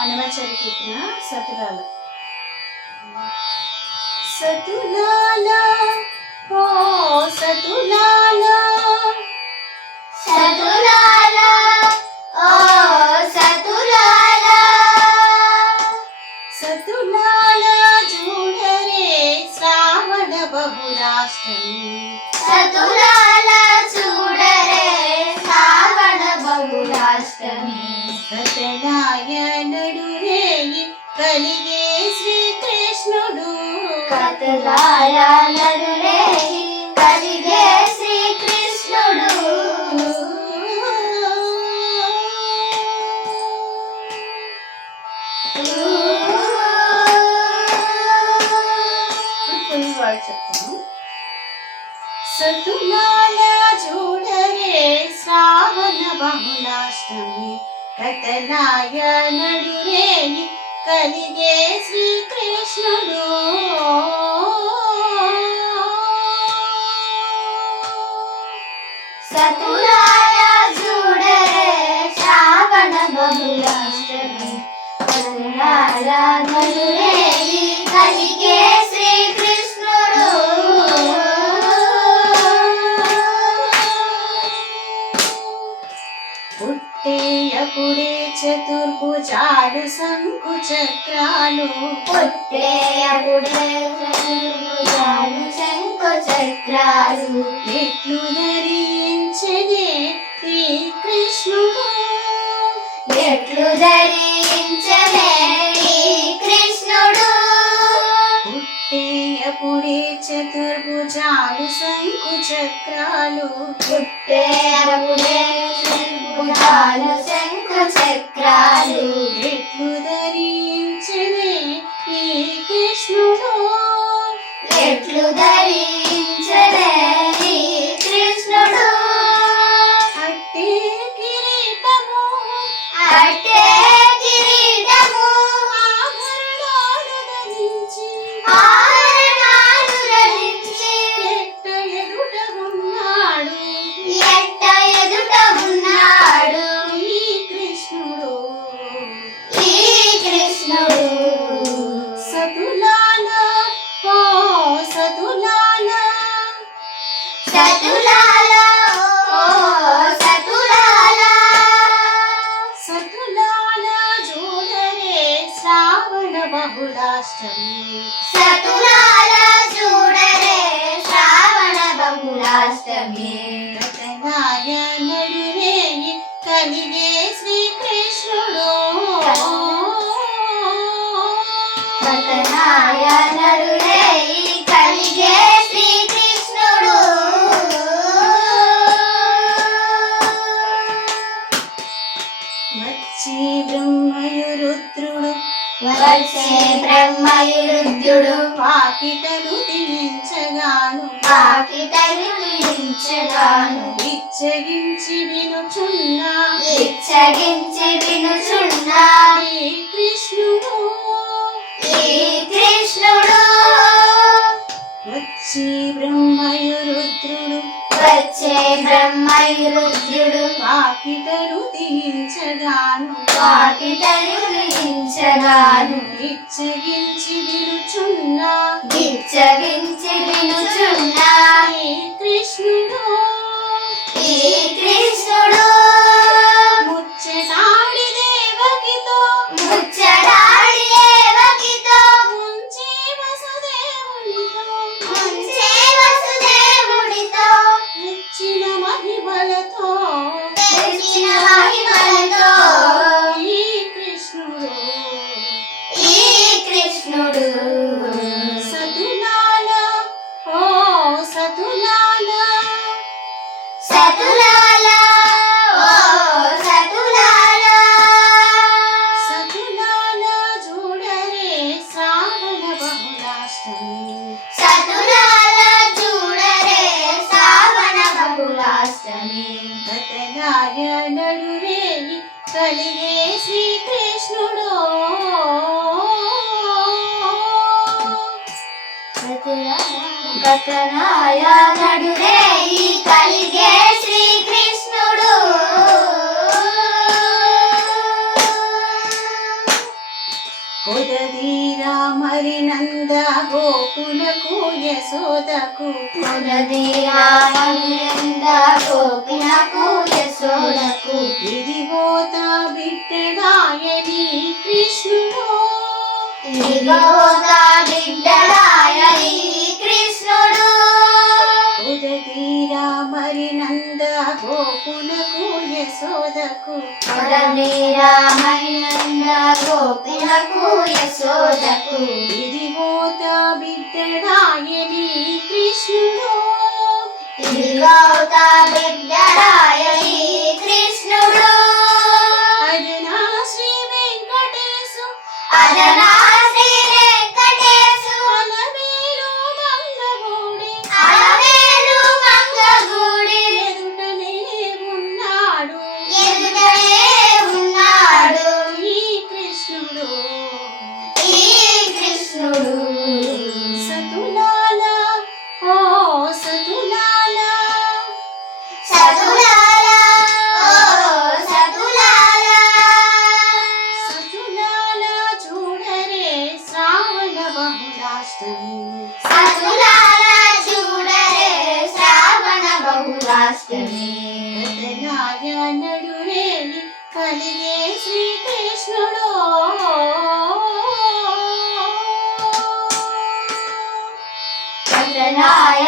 హనుమచరికిన సతులాల సతులాల ఓ సతులాల. సతులాల ఓ సతులాల. సతులాల చూడరే శ్రావణ బహుళాష్టమి సతులాల చూడరే శ్రావణ బహుళాష్టమి కథలాయ నడురే కలిగే శ్రీకృష్ణుడు. చెప్తాను సతులాల చూడరే శ్రావణ బహుళాష్టమి కథనాయనుడు రేయి కలిగే శ్రీకృష్ణుడు. చతుర్భుజాలు శంకు చక్రాలు చతుర్భుజాలు శంఖ చక్రాలు ఎట్లు ధరించనే ఈ కృష్ణుడు ఎట్లు ధరించలే ఈ కృష్ణుడు పుట్టేయపుడే చతుర్భుజాలు శంకు చక్రాలు పుట్టే అప్పుడే చతుర్భుజాలు బహుళాష్టమి. సతులాల చూడరే శ్రావణ బహుళాష్టమి. కథనాయనుడు రేయి కలిగే శ్రీకృష్ణుడు. కథనాయ నడురే బ్రహ్మయురుద్రుడు వచ్చే బ్రహ్మయురుద్యుడు పాకిటలు దించగాను పాకిటలు విడించగాను ఇచ్చగించి వినుచున్నా. ఇచ్చగించి బ్రహ్మయురుద్యుడు పాకిటలు దించగాను పాకిటలు విడించగాను ఇచ్చగించి వినుచున్నా. ఇచ్చగించి వినుచున్నా. కృష్ణుడు కలిగే శ్రీకృష్ణుడు. కథనాయ నడురే కలిగే కొదదీరా మరి నంద గోకులకు యశోదకు. యశోదకు. ఇదిగోత బిడ్డడాయని కృష్ణుడు. ఇదిగోగా బిడ్డడాయని కృష్ణుడు. కొదదీరా మరి నంద గోకులకు యశోదకు గోపినకు యశోదకు. ఇదిగోత బిడ్డడాయని కృష్ణుడు. ఇదిగోగా బిడ్డడాయని బహుళాష్టమి సతులారా చూడరే శ్రావణ బహుళాష్టమి నారాయణుడు రేలి కలిగే శ్రీకృష్ణుడు. నాయ